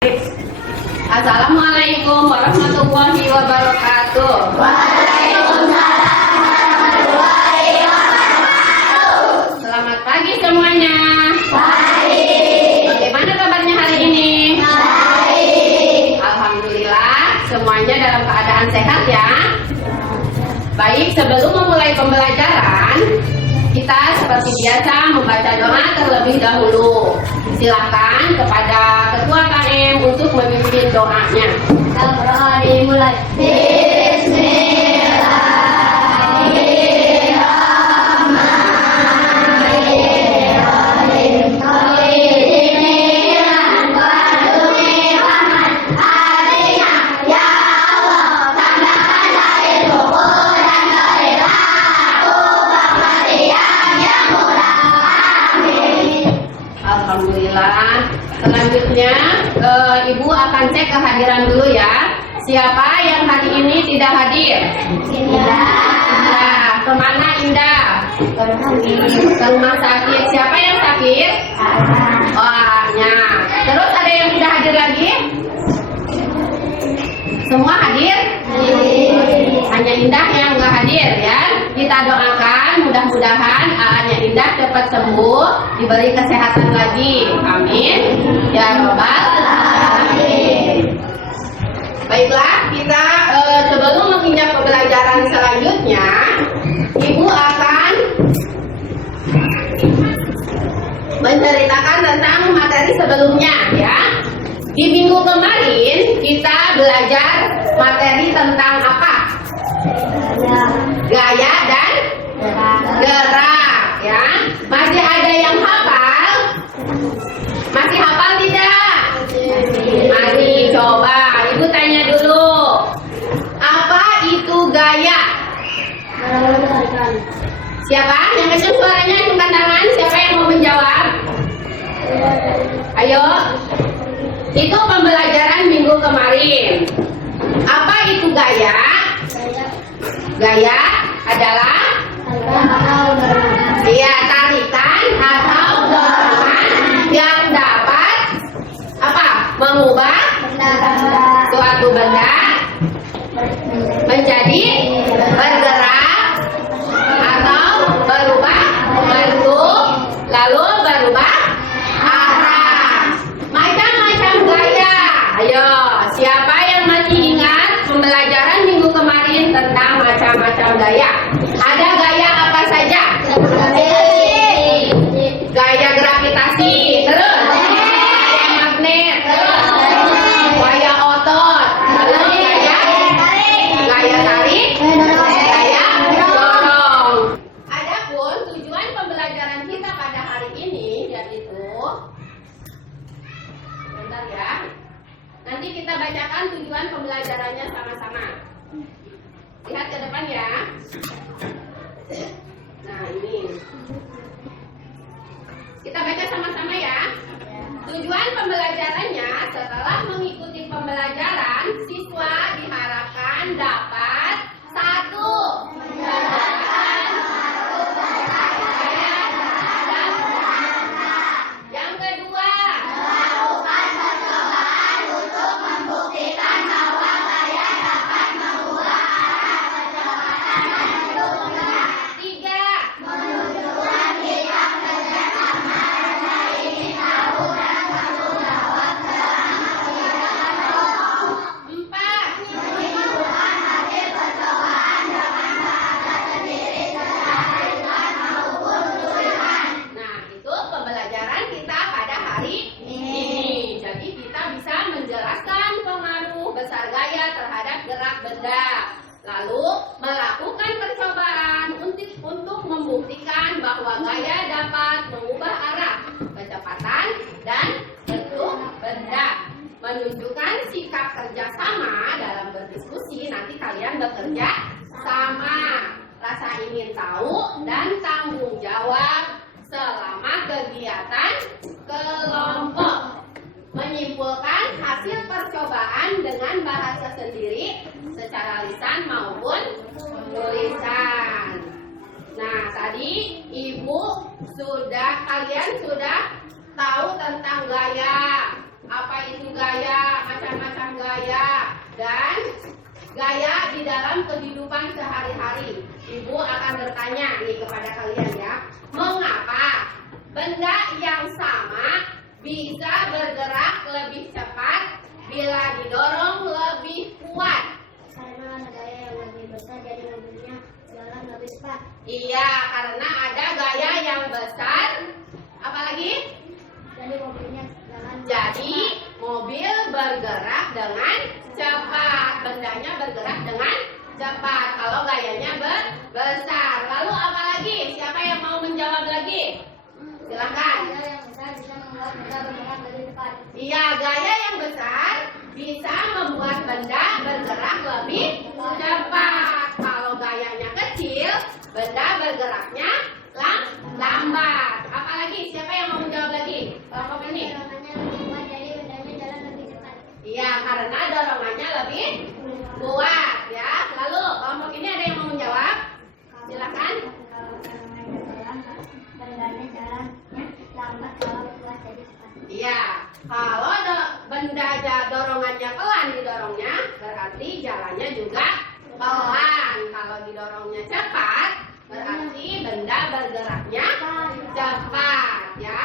Assalamualaikum warahmatullahi wabarakatuh. Waalaikumsalam warahmatullahi wabarakatuh. Selamat pagi semuanya. Pagi. Bagaimana kabarnya hari ini? Baik. Alhamdulillah semuanya dalam keadaan sehat ya. Baik, sebelum memulai pembelajaran, kita seperti biasa membaca doa terlebih dahulu. Silakan kepada Ketua KM untuk memimpin doanya. Doa dimulai. Alhamdulillah. Selanjutnya Ibu akan cek kehadiran dulu ya. Siapa yang hari ini tidak hadir? Indah. Kemana Indah? Ke rumah sakit. Siapa yang sakit? Ohnya. Terus ada yang tidak hadir lagi? Semua hadir? Hanya Indah yang nggak hadir ya. Kita doakan mudah-mudahan Aanya Indah cepat sembuh, diberi kesehatan lagi. Amin. Ya Rabbal Alamin. Baiklah, kita sebelum menginjak pembelajaran selanjutnya, Ibu akan menceritakan tentang materi sebelumnya ya. Di minggu kemarin kita belajar materi tentang apa? Gaya dan gerak ya. Masih ada yang hafal? Masih hafal tidak? Mari coba Ibu tanya dulu. Apa itu gaya? Siapa? Yang kencang suaranya angkat tangan. Siapa yang mau menjawab? Ayo. Itu pembelajaran minggu kemarin. Apa itu gaya? Gaya adalah tarikan atau dorongan yang dapat apa? Mengubah suatu benda menjadi bergerak atau berubah bentuk lalu berubah arah. Macam-macam gaya. Ayo, siapa yang masih ingat pembelajaran minggu kemarin tentang macam-macam gaya? Ada gaya apa saja? Gaya gravitasi, terus gaya magnet, terus gaya otot, terus gaya tarik, gaya dorong. Adapun tujuan pembelajaran kita pada hari ini yaitu, bentar ya. Nanti kita bacakan tujuan pembelajarannya sama-sama. Lihat ke depan ya. Nah ini. Kita baca sama-sama ya. Tujuan pembelajarannya, setelah mengikuti pembelajaran, siswa diharapkan dapat 1. Yang kedua, tiga, empat, nah itu pembelajaran kita pada hari ini. Jadi kita bisa menjelaskan pengaruh besar gaya terhadap gerak benda. Lalu melakukan percobaan untuk membuktikan bahwa gaya dapat mengubah arah, kecepatan, dan bentuk benda. Menunjukkan sikap kerjasama dalam berdiskusi. Nanti kalian bekerja sama, rasa ingin tahu, dan tanggung jawab selama kegiatan kelompok. Menyimpulkan hasil percobaan dengan bahasa sendiri secara lisan maupun tulisan. Nah, tadi kalian sudah tahu tentang gaya. Apa itu gaya? gaya dan gaya di dalam kehidupan sehari-hari. Ibu akan bertanya nih kepada kalian ya, mengapa benda yang sama bisa bergerak lebih cepat bila didorong lebih kuat? Karena ada gaya yang lebih besar, jadi mobilnya jalan lebih cepat. Iya, karena ada gaya yang besar. Apalagi? Jadi mobilnya jalan. Jadi mobil bergerak dengan cepat, bendanya bergerak dengan cepat kalau gayanya besar. Lalu apa lagi? Siapa yang mau menjawab lagi? Silakan. Gaya yang besar bisa membuat benda bergerak lebih cepat. Iya, gaya yang besar bisa membuat benda bergerak lebih cepat. Kalau gayanya kecil, benda bergeraknya lambat. Apalagi? Siapa yang mau menjawab lagi? Kelompok ini. Dorongannya lebih kuat, jadi bendanya jalan lebih cepat. Iya, karena dorongannya lebih kuat ya. Lalu kelompok ini ada yang mau menjawab? Silakan. Kalau dorongannya pelan, bendanya jalannya lambat. Kalau kuat jadi cepat. Iya, kalau benda dorongannya pelan didorongnya, berarti jalannya juga pelan. Kalau didorongnya cepat, berarti benda bergeraknya cepat ya.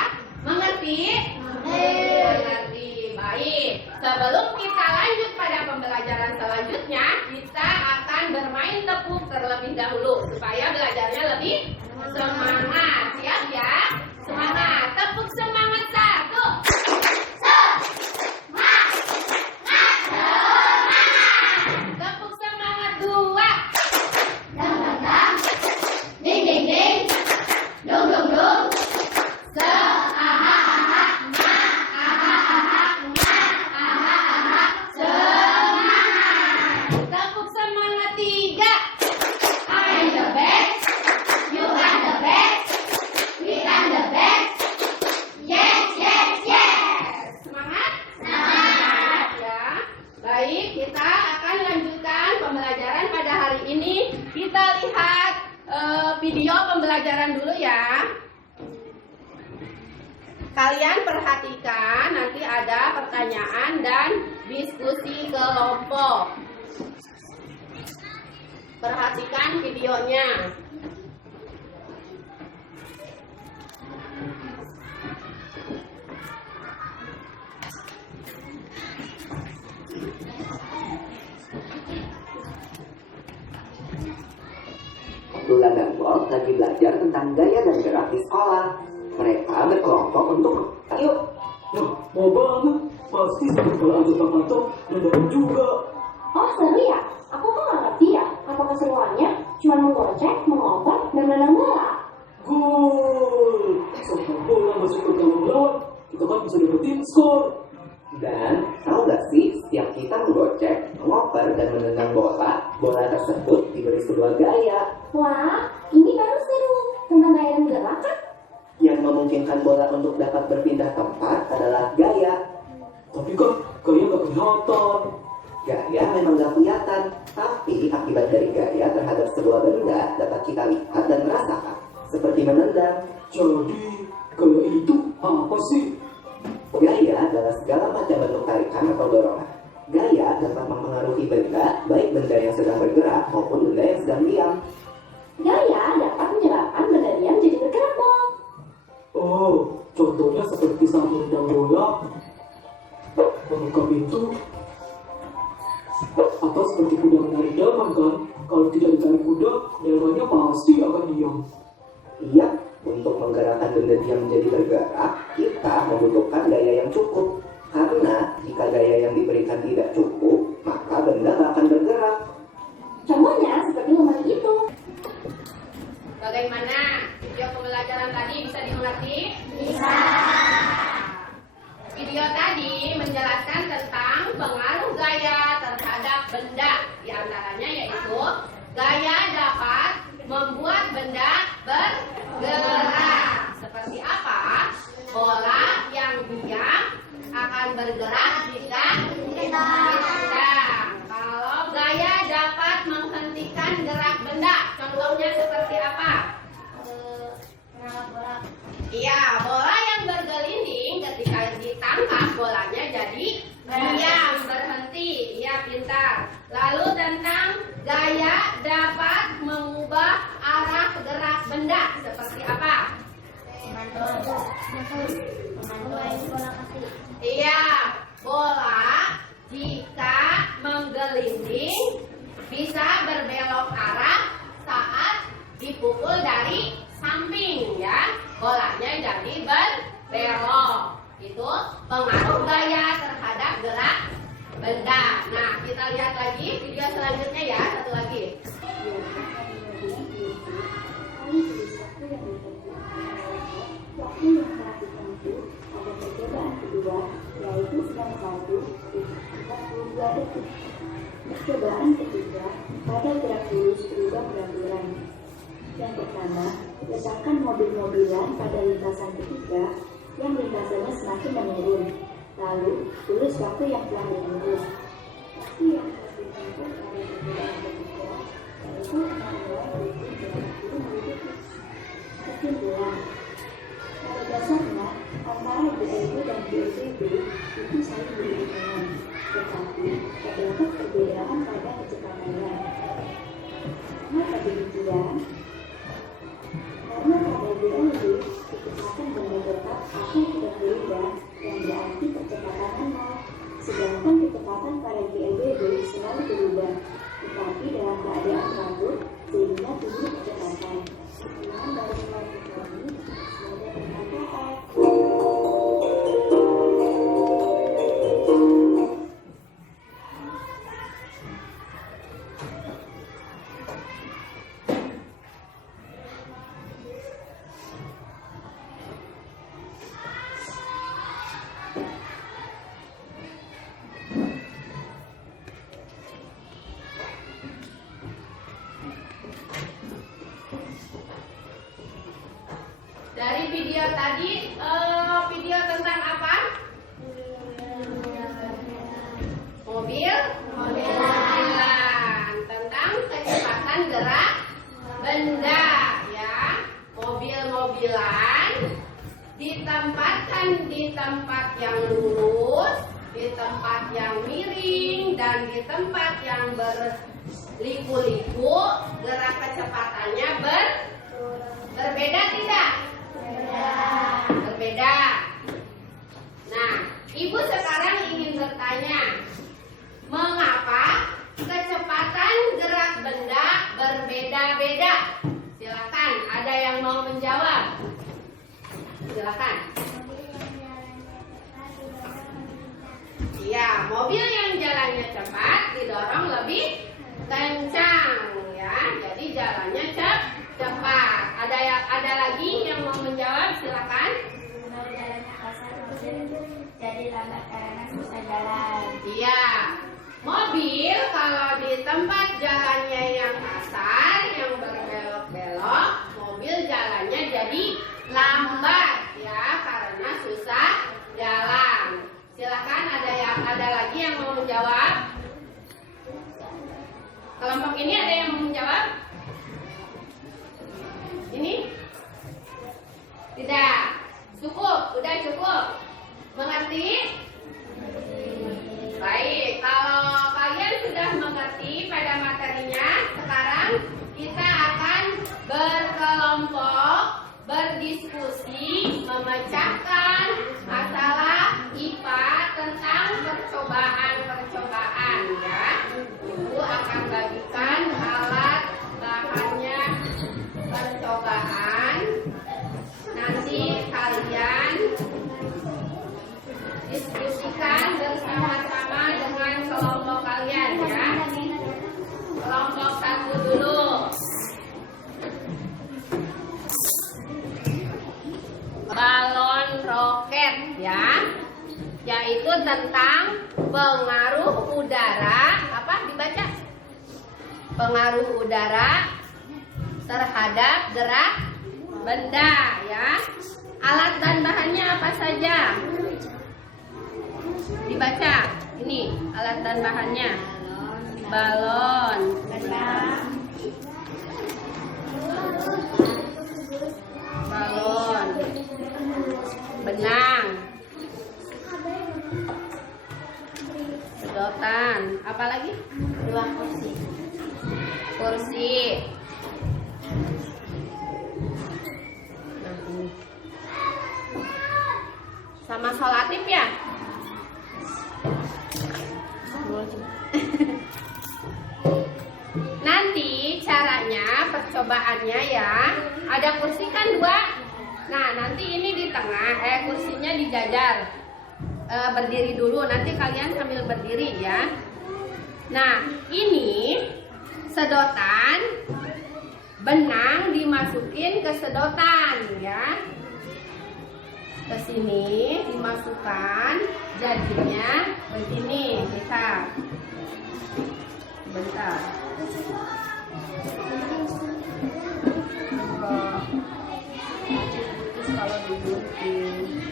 Mengerti? Mengerti. Baik. Sebelum kita lanjut pada pembelajaran selanjutnya, kita akan bermain tepuk terlebih dahulu supaya belajarnya lebih semangat. Siap ya? Semangat. Tepuk semangat satu. Tepuk semangat dua. Dang dang dang, ding ding ding, dong dong dong. Tepuk semangat tiga. I'm the best, you are the best, we are the best. Yes, yes, yes. Semangat? Semangat. Ya. Baik, kita akan lanjutkan pembelajaran pada hari ini. Kita lihat video pembelajaran dulu ya. Kalian perhatikan, nanti ada pertanyaan dan diskusi kelompok. Perhatikan videonya. Lula dan Bob lagi belajar tentang gaya dan gerak di sekolah. Mereka berkelompok untuk yuk. Nah, mau banget. Pasti kalau ada Pak dan dorong juga. Oh seru ya? Aku kok nggak ngerti ya. Apa keseruannya? Cuma menggocek, mengoper, dan menendang bola. Gol! Sampai bola masuk ke dalam lawan, kita kan bisa dapetin skor. Dan tahu gak sih, setiap kita menggocek, mengoper, dan menendang bola, bola tersebut diberi sebuah gaya Wah, ini baru seru. Tentang gaya dan gerak kan? yang memungkinkan bola untuk dapat berpindah tempat adalah gaya. Tapi kan gaya nggak kelihatan. Gaya memang gak kelihatan, tapi akibat dari gaya terhadap sebuah benda dapat kita lihat dan merasakan, seperti menendang. Jadi, gaya itu apa sih? Gaya adalah segala macam bentuk tarikan atau dorongan. Gaya dapat mempengaruhi benda, baik benda yang sedang bergerak maupun benda yang sedang diam. Gaya dapat menyebabkan benda diam jadi bergerak dong. Oh, contohnya seperti saat menendang bola, membuka pintu, atau seperti kuda menarik delman kan? Kalau tidak ditarik kuda, delmannya pasti akan diam. Iya, untuk menggerakkan benda diam menjadi bergerak, kita membutuhkan gaya yang cukup. Karena jika gaya yang diberikan tidak cukup, maka benda tak akan bergerak. Contohnya seperti lemari itu. Bagaimana video pembelajaran tadi bisa dimengerti? Bisa. Video tadi menjelaskan tentang pengaruh gaya terhadap benda. Di antaranya yaitu gaya dapat membuat benda bergerak. Seperti apa? Bola yang diam akan bergerak jika ditendang. Kalau gaya dapat menghentikan gerak benda, contohnya seperti apa? Bola. Iya, bola yang bergelinding ketika ditangkap bolanya jadi diam, berhenti. Iya, bola jika menggelinding bisa berbelok arah saat dipukul dari samping ya. Bolanya jadi berbelok. Itu pengaruh gaya terhadap gerak benda. Nah, kita lihat lagi video selanjutnya ya, satu lagi. Waktu yang telah ditempuh pada percobaan kedua, yaitu 91 detik. Percobaan ketiga pada gerak lurus berubah peraturan. Yang pertama, letakkan mobil-mobilan pada lintasan ketiga yang lintasannya semakin menurun. Lalu, tulis waktu yang telah ditempuh. Waktu yang telah ditempuh pada percobaan ketiga yaitu 16 Kesimpulan. Pada dasarnya, antara GLB dan GLBB itu saling berhubungan, tetapi terdapat perbedaan pada kecepatannya. Kenapa demikian? Karena pada GLB, kecepatan benda tetap akan tidak berubah, yang berarti kecepatan nol. Sedangkan kecepatan pada GLBB selalu berubah, tetapi dalam keadaan teratur sehingga tinggi kecepatan. Sekian dari slide kami. Semoga bermanfaat. Dari video tadi, video tentang apa? Mobilan. Tentang kecepatan gerak benda, ya. Mobil-mobilan ditempatkan di tempat yang lurus, di tempat yang miring, dan di tempat yang berliku-liku. Gerak kecepatannya berbeda tidak? Berbeda. Nah, Ibu sekarang ingin bertanya, mengapa kecepatan gerak benda berbeda-beda? Silakan, ada yang mau menjawab? Silakan. Iya, mobil yang jalannya cepat didorong lebih kencang, ya. Jadi jalannya cepat. Ada lagi yang mau menjawab? Silakan. Kalau jalannya kasar jadi lambat karena susah jalan. Iya. Mobil kalau di tempat jalannya yang kasar, yang berbelok-belok, mobil jalannya jadi lambat, ya, karena susah jalan. Silakan, ada lagi yang mau menjawab? Kelompok ini ada yang mau menjawab? Ini? Tidak. Cukup, udah cukup. Mengerti? Baik, kalau kalian sudah mengerti pada materinya, sekarang kita akan berkelompok, berdiskusi, memecahkan masalah IPA tentang percobaan-percobaan, ya. Ibu akan bagikan alat bahannya percobaan. Nanti kalian diskusikan bersama-sama dengan kelompok kalian, ya. Kelompok 1 dulu. Balon roket, ya. Yaitu tentang pengaruh udara, apa dibaca? Pengaruh udara terhadap gerak benda, ya. Alat dan bahannya apa saja? Dibaca. Ini alat dan bahannya. Balon, balon, benang, sedotan, apa lagi? Dua kursi. Kursi. Nah, ini. Sama solatif ya. Nanti caranya percobaannya ya, ada kursi kan 2. Nah nanti ini di tengah, kursinya dijajar. Berdiri dulu, nanti kalian sambil berdiri ya. Nah ini sedotan, benang dimasukin ke sedotan ya. Ke sini dimasukkan, jadinya begini. Lihat. Bentar. Kalau digunting.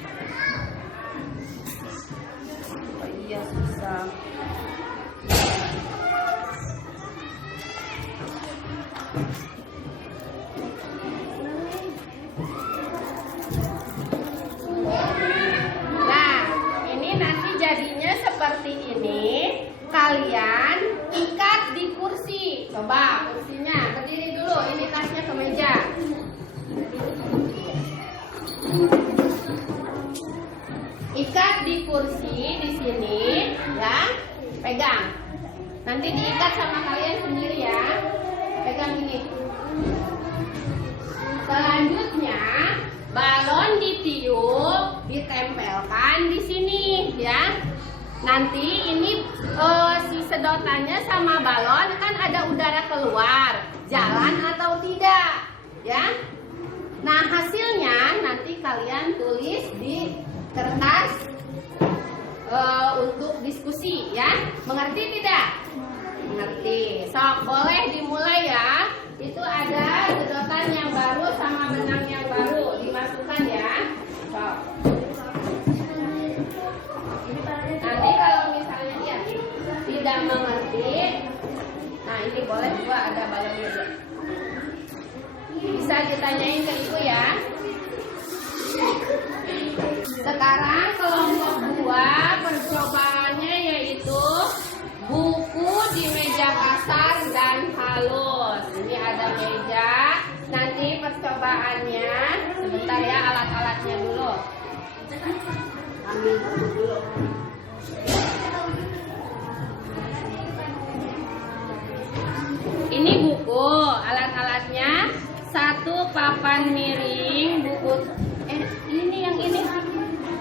Oh iya susah. Nah, ini nanti jadinya seperti ini. Kalian ikat di kursi. Coba kursinya, berdiri dulu. Ini tasnya ke meja. Ikat di kursi di sini, ya. Pegang. Nanti diikat sama kalian sendiri ya. Pegang ini. Selanjutnya, balon ditiup, ditempelkan di sini, ya. Nanti ini si sedotannya sama balon kan ada udara keluar, jalan atau tidak, ya. Nah hasilnya nanti kalian tulis di kertas untuk diskusi, ya. Mengerti tidak? Mengerti. Sok, boleh dimulai ya. Itu ada sedotan yang baru sama benang yang baru, dimasukkan ya. Sok. Nanti kalau misalnya dia tidak mengerti, nah ini boleh juga ada balonnya juga. Bisa ditanyain ke ibu ya. Sekarang kelompok 2 percobaannya yaitu buku di meja kasar dan halus. Ini ada meja. Nanti percobaannya sebentar ya, alat-alatnya dulu. Ambil buku dulu. Ini buku, alat-alatnya 1 papan miring, buku ini yang ini.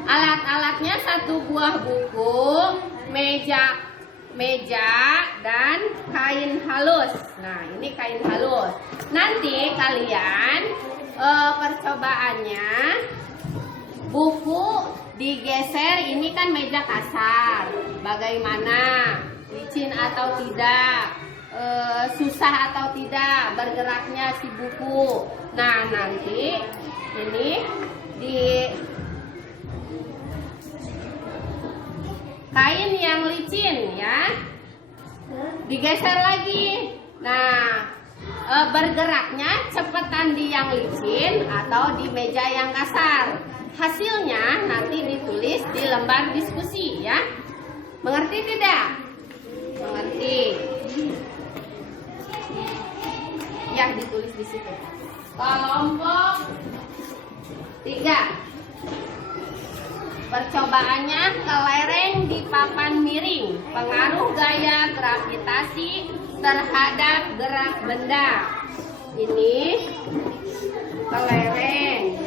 Alat-alatnya 1 buah buku, meja dan kain halus. Nah, ini kain halus. Nanti kalian percobaannya buku digeser, ini kan meja kasar. Bagaimana? Licin atau tidak? Susah atau tidak bergeraknya si buku. Nah nanti ini di kain yang licin ya, digeser lagi. Nah bergeraknya cepetan di yang licin atau di meja yang kasar. Hasilnya nanti ditulis di lembar diskusi ya. Mengerti tidak? Mengerti. Ya, ditulis di situ. Kelompok 3. Percobaannya kelereng di papan miring. Pengaruh gaya gravitasi terhadap gerak benda. Ini kelereng.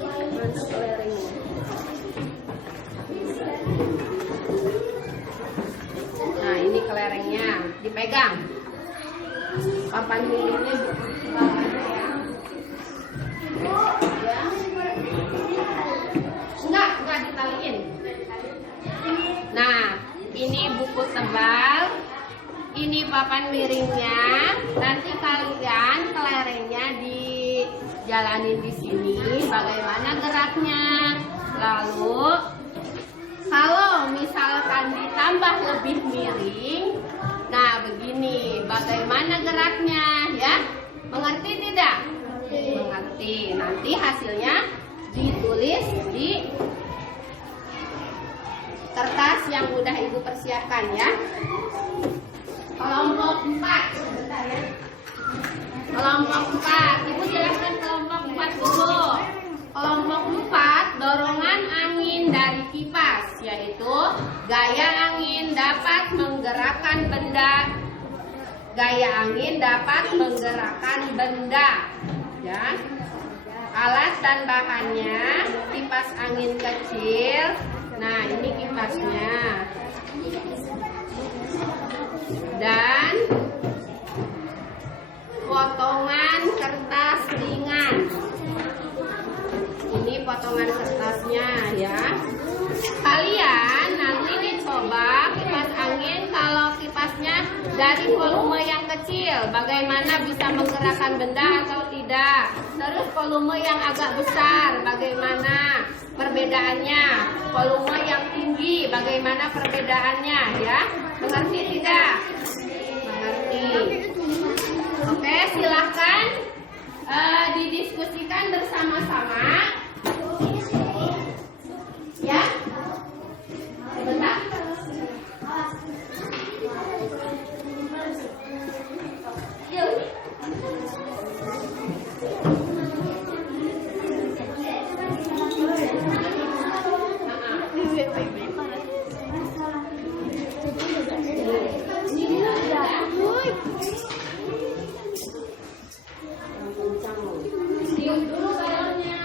Mana kelerengnya? Nah, ini kelerengnya, dipegang. Papan miringnya ya. Enggak ditaliin. Nah, ini buku tebal. Ini papan miringnya. Nanti kalian kelerengnya dijalanin di sini. Bagaimana geraknya? Lalu kalau misalkan ditambah lebih miring, nah begini, bagaimana geraknya ya? Mengerti tidak? Mengerti. Nanti hasilnya ditulis di kertas yang udah ibu persiapkan ya. Kelompok 4, sebentar ya. Kelompok 4, ibu jelaskan kelompok 4 dulu. Kelompok 4, dorongan angin dari kipas, yaitu gaya angin dapat menggerakkan benda. Gaya angin dapat menggerakkan benda. Ya. Alat dan bahannya, kipas angin kecil. Nah, ini kipasnya. Dan potongan kertas ringan. Ini potongan kertasnya ya. Kalian nanti dicoba kipas angin kalau kipasnya dari volume yang kecil, bagaimana bisa menggerakkan benda atau tidak. Terus volume yang agak besar, bagaimana perbedaannya. Volume yang tinggi, bagaimana perbedaannya ya. Mengerti tidak? Mengerti. Oke, silahkan didiskusikan bersama-sama. Ya, sebentar. Yuk. Tiup dulu balonnya.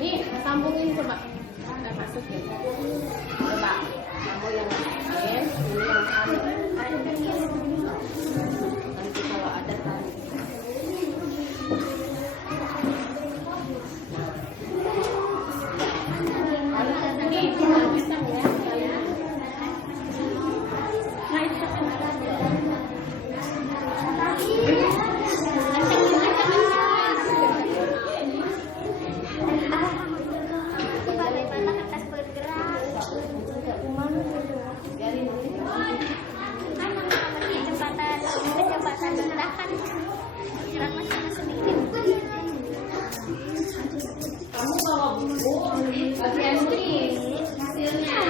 Ini sambungin coba. Kita masukin. Coba. Kamu yang masukin, ini yang tarik. Nanti kalau ada tarik. Ini pisang ya. Bagaimana kertas bergerak? Kecepatan gerakan gerak masih sedikit. Kamu bawa buku bagian ini hasilnya.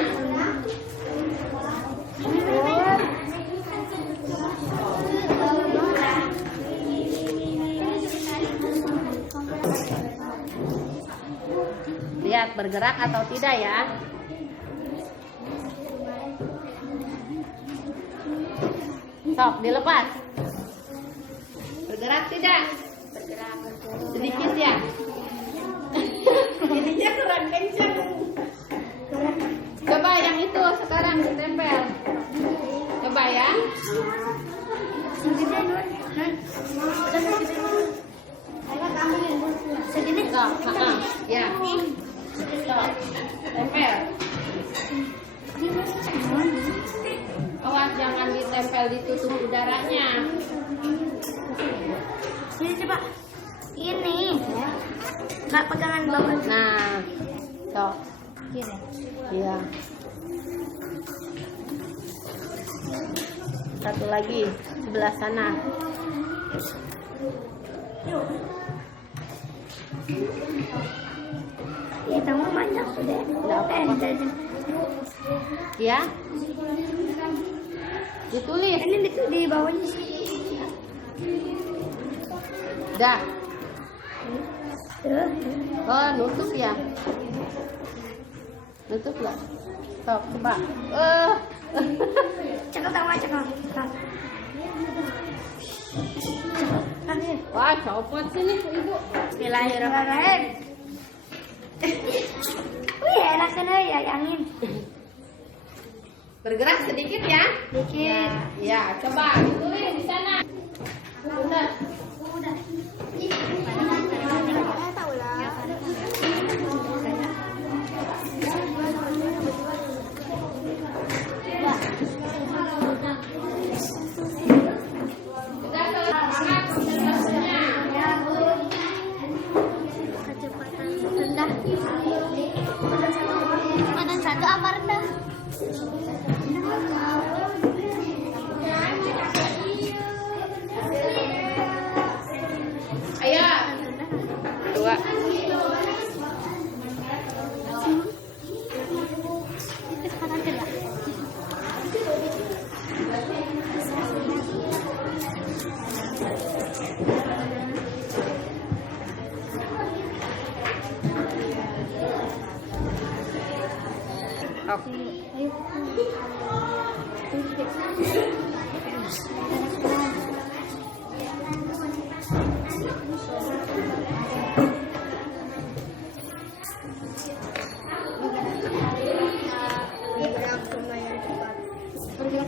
Lihat bergerak atau tidak ya. Sok dilepas. Bergerak tidak? Bergerak. Sedikit ya. Ininya kurang kencang. Coba yang itu sekarang ditempel. Coba ya. Segini. Sok, ya. Sok, tempel. Awas jangan ditempel ditutup udaranya. Ini coba. Ini. Nggak pegangan bawah. Nah, sok. Gini. Iya. Satu lagi sebelah sana. Kita mau banyak sudah. Nggak apa-apa. Ya. Ditulis. Ini di bawahnya sih. Dah. Tuh. Oh, nutup ya. Nutup lah. Sok, coba. Cakep tak cakep. Wah, copot sini ibu. Bismillahirrahmanirrahim. Wih, enak kan ya angin. Bergerak sedikit ya. Dikit. Ya, coba ditulis di sana. Udah. Tahu lah. Udah semangat presentasinya. Kecepatan rendah. Kecepatan satu apa rendah? Ayo, Bergerak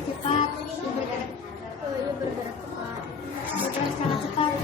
cepat, bergerak cepat, bergerak sangat cepat.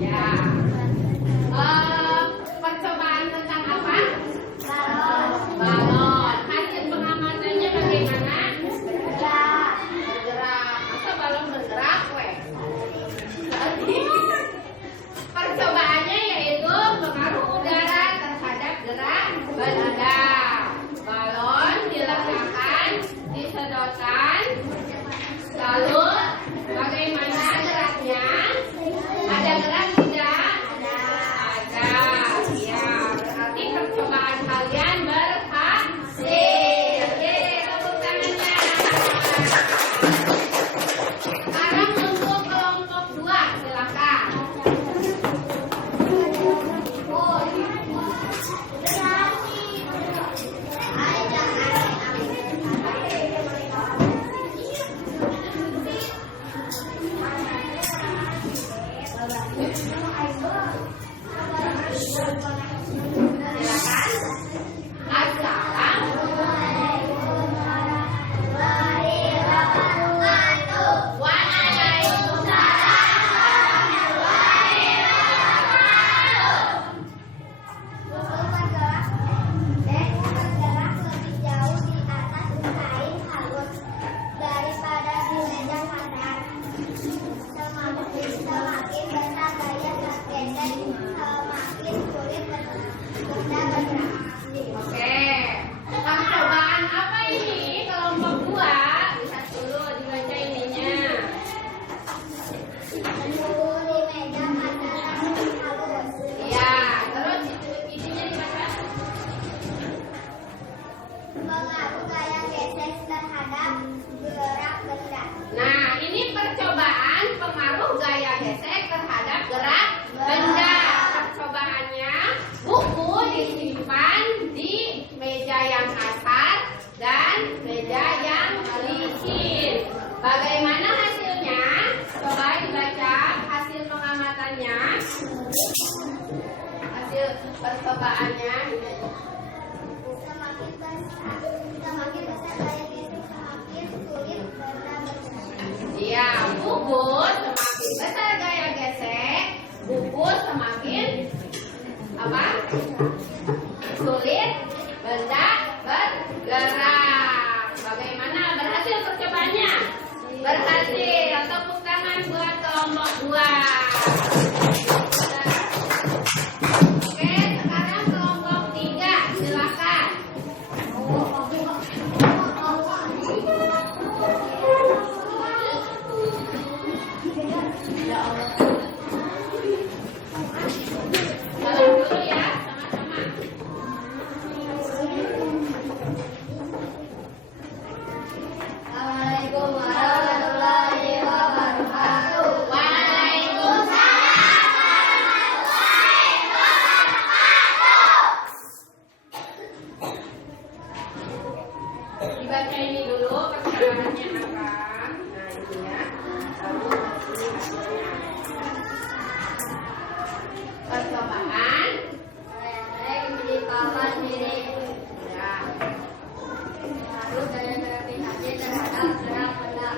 Ya. Percobaan tentang apa? Balon. Hasil pengamatannya bagaimana? Bergerak. Masa balon bergerak, weh? Percobaannya yaitu pengaruh udara terhadap gerak benda. Balon diletakkan, disedotkan, lalu bagaimana geraknya? Ada gerak tidak? Ada. Ya, berarti percobaan kalian berhasil. Yeay, tepuk tangannya. Sekarang untuk kelompok 2, silakan. Oke, percobaan apa ini? Kelompok 2, lihat dulu dibaca ininya. Ya, terus ininya dibaca. Pengaruh gaya gesek terhadap gerak benda. Nah, ini percobaan pengaruh gaya gesek terhadap gerak benda. Percobaannya, buku disimpan di meja yang kasar dan meja yang licin. Bagaimana hasilnya? Coba dibaca hasil pengamatannya. Hasil percobaannya. Semakin besar gaya gesek, semakin sulit benda bergerak. Iya, buku semakin besar gaya gesek, buku semakin apa? Sulit benda bergerak. Bagaimana? Berhasil percobaannya? Berhasil. Tepuk tangan buat kelompok 2. Oke, sekarang kelompok 3, silakan. Salam dulu ya, sama-sama. Assalamualaikum warahmatullahi wabarakatuh. Waalaikumsalam warahmatullahi wabarakatuh. Dibaca ini dulu percobaannya apa? Nah, ini ya. Lalu ini hasilnya. Percobaan Menjadi papan miring. ya. Pengaruh gaya gravitasi terhadap gerak benda.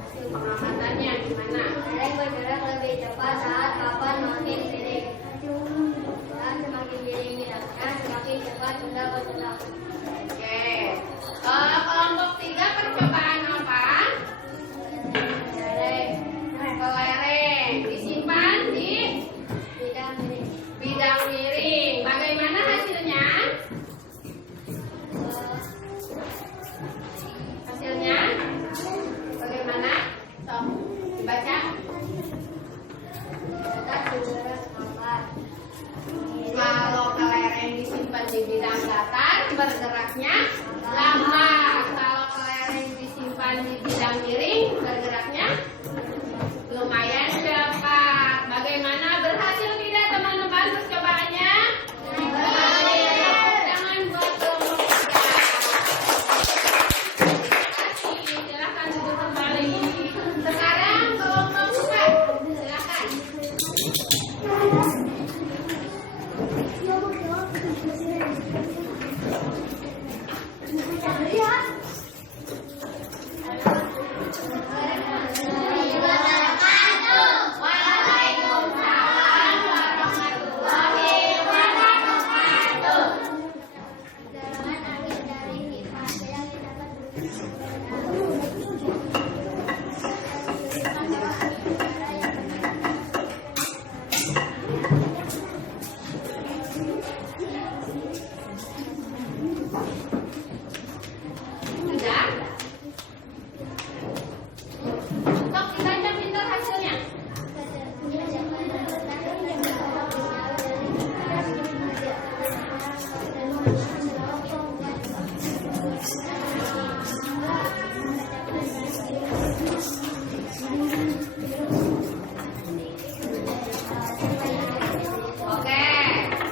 Hasil pengamatannya gimana? Miring bergerak lebih cepat saat papan makin miring. Dan semakin miring geraknya, semakin cepat benda bergerak. Oke. Kelompok 3 percobaan apa? Kelereng. Disimpan di bidang miring. Bagaimana hasilnya? Hasilnya bagaimana? Sok, dibaca. Kalau kelereng disimpan di bidang datar, bergeraknya lambat. Kalau kelereng disimpan di bidang miring, bergeraknya lumayan cepat. Bagaimana, berhasil tidak teman-teman percobaannya? Berhasil. Jangan buat kelompok 3. Silakan duduk kembali. Sekarang kelompok 4. Silakan. Waalaikumsalam warahmatullahi wabarakatuh. Sudah? Sok dibaca pintar hasilnya. Oke,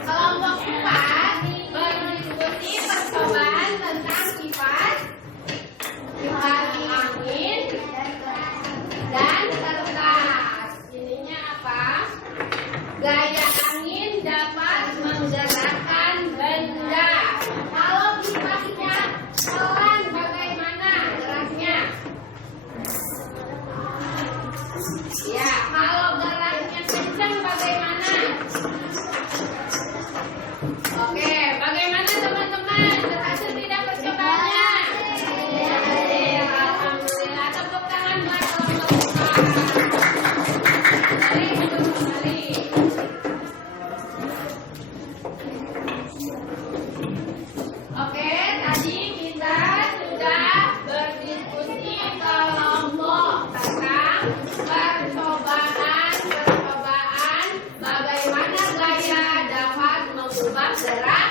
kelompok 4 berdiskusi percobaan tentang sifat angin dan kertas. Ininya apa? Gaya angin dapat menggerakkan benda. Kalau kipas-nya pelan, bagaimana geraknya? Ya, kalau geraknya kencang, bagaimana? Oke, bagaimana teman-teman? Berhasil tidak percobaannya? Alhamdulillah, tepuk tangan buat kelompok 4. Mari duduk kembali. Oke, tadi kita sudah berdiskusi kelompok tentang percobaan bagaimana gaya dapat mengubah gerak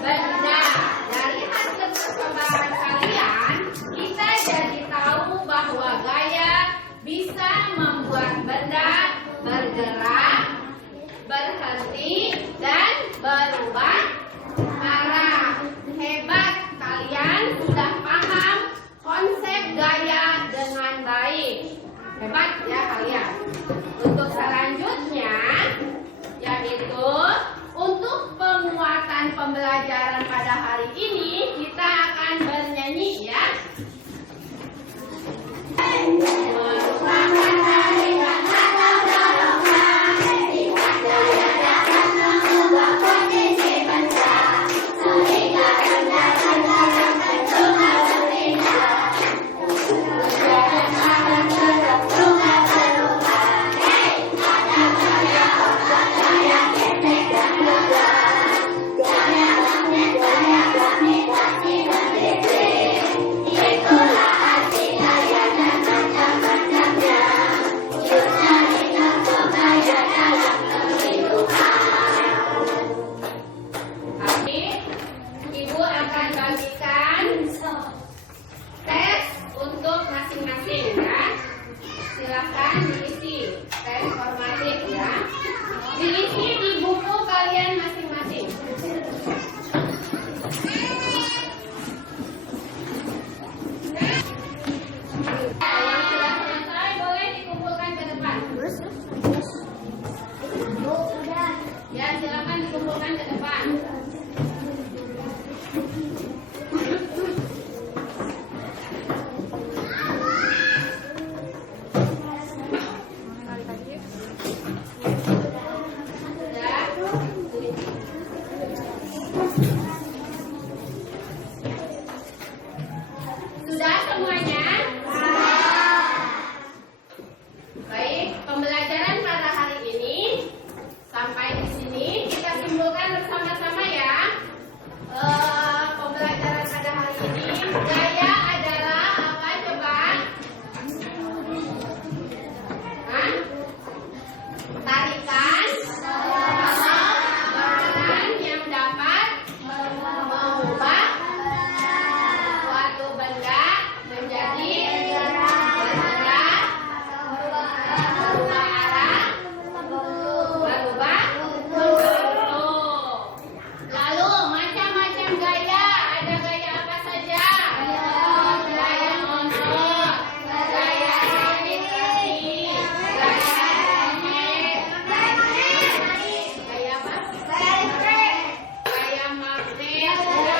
benda. Dari hasil percobaan kalian, kita jadi tahu bahwa gaya bisa membuat benda bergerak, berhenti, dan berubah arah. Hebat, kalian sudah paham konsep gaya dengan baik. Hebat ya kalian. Untuk selanjutnya, yaitu untuk penguatan pembelajaran pada hari ini, kita akan bernyanyi ya. Merupakan tarikan atau dorongan, ketika gaya dapat mengubah kondisi benda, sehingga benda bergerak berubah berpindah. Berjalan arah berubah berubah. Ada gaya otot, gaya ketek dan beban. Gaya magnet, gaya magnet. Dadah.